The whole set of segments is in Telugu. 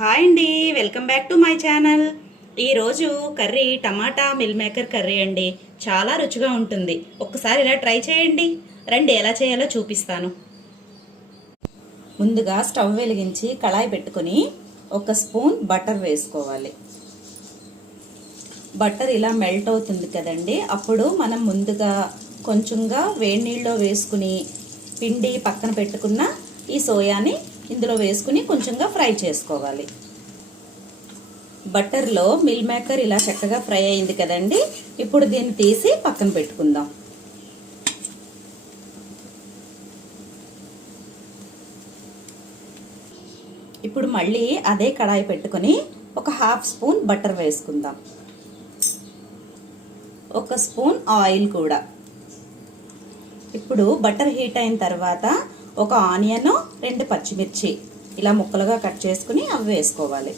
హాయ్ అండి welcome back to my channel. ఈరోజు కర్రీ టమాటా మిల్ మేకర్ కర్రీ అండి. చాలా రుచిగా ఉంటుంది. ఒక్కసారి ఇలా ట్రై చేయండి. రండి ఎలా చేయాలో చూపిస్తాను. ముందుగా స్టవ్ వెలిగించి కళాయి పెట్టుకొని ఒక స్పూన్ బటర్ వేసుకోవాలి. బటర్ ఇలా మెల్ట్ అవుతుంది కదండి. అప్పుడు మనం ముందుగా కొంచెంగా వేడి నీళ్ళలో వేసుకుని పిండి పక్కన పెట్టుకున్న ఈ సోయాని ఇందులో వేసుకుని కొంచెంగా ఫ్రై చేసుకోవాలి. బటర్లో మిల్ మేకర్ ఇలా చక్కగా ఫ్రై అయింది కదండి? ఇప్పుడు దీన్ని తీసి పక్కన పెట్టుకుందాం. ఇప్పుడు మళ్ళీ అదే కడాయి పెట్టుకొని ఒక హాఫ్ స్పూన్ బటర్ వేసుకుందాం. ఒక స్పూన్ ఆయిల్ కూడా. ఇప్పుడు బటర్ హీట్ అయిన తర్వాత ఒక ఆనియను రెండు పచ్చిమిర్చి ఇలా ముక్కలుగా కట్ చేసుకుని అవి వేసుకోవాలి.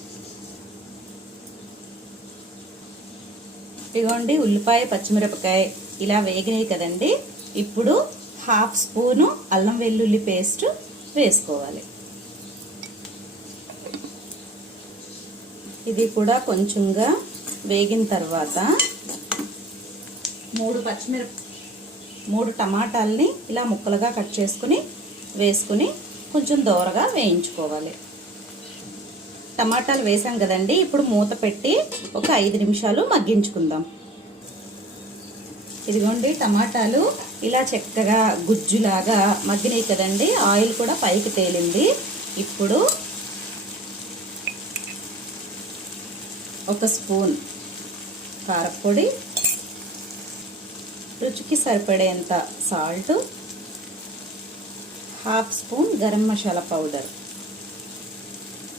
ఇదిగోండి ఉల్లిపాయ పచ్చిమిరపకాయ ఇలా వేగినాయి కదండి. ఇప్పుడు హాఫ్ స్పూను అల్లం వెల్లుల్లి పేస్ట్ వేసుకోవాలి. ఇది కూడా కొంచెంగా వేగిన తర్వాత మూడు పచ్చిమిరప మూడు టమాటాలని ఇలా ముక్కలుగా కట్ చేసుకుని వేసుకుని కొంచెం దోరగా వేయించుకోవాలి. టమాటాలు వేసాం కదండి ఇప్పుడు మూత పెట్టి ఒక ఐదు నిమిషాలు మగ్గించుకుందాం. ఇదిగోండి టమాటాలు ఇలా చక్కగా గుజ్జులాగా మగ్గినాయి కదండి ఆయిల్ కూడా పైకి తేలింది. ఇప్పుడు ఒక స్పూన్ కారపొడి రుచికి సరిపడేంత salt half spoon garam masala powder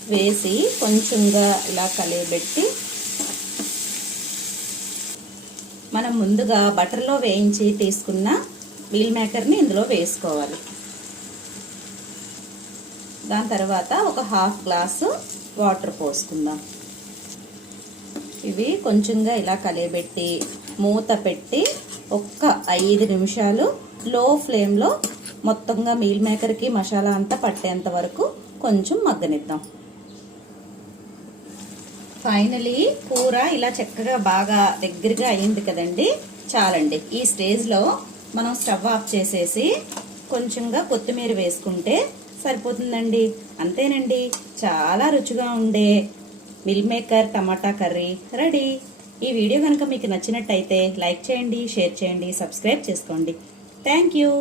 వేసి కొంచెంగా ఇలా కలియబెట్టి మనం ముందుగా బటర్లో వేయించి తీసుకున్న వీల్ మేకర్ని ఇందులో వేసుకోవాలి. దాని తర్వాత ఒక హాఫ్ గ్లాసు వాటర్ పోసుకుందాం. ఇవి కొంచెంగా ఇలా కలియబెట్టి మూత పెట్టి ఒక్క ఐదు నిమిషాలు లో ఫ్లేమ్లో మొత్తంగా మీల్ మేకర్కి మసాలా అంతా పట్టేంత వరకు కొంచెం మగ్గనిద్దాం. ఫైనలీ కూర ఇలా చక్కగా బాగా దగ్గరగా అయింది కదండి. చాలండి. ఈ స్టేజ్లో మనం స్టవ్ ఆఫ్ చేసేసి కొంచెంగా కొత్తిమీర వేసుకుంటే సరిపోతుందండి. అంతేనండి. చాలా రుచిగా ఉండే మిల్ మేకర్ టమాటా కర్రీ రెడీ. ఈ వీడియో కనుక మీకు నచ్చినట్టయితే లైక్ చేయండి షేర్ చేయండి సబ్స్క్రైబ్ చేసుకోండి. Thank you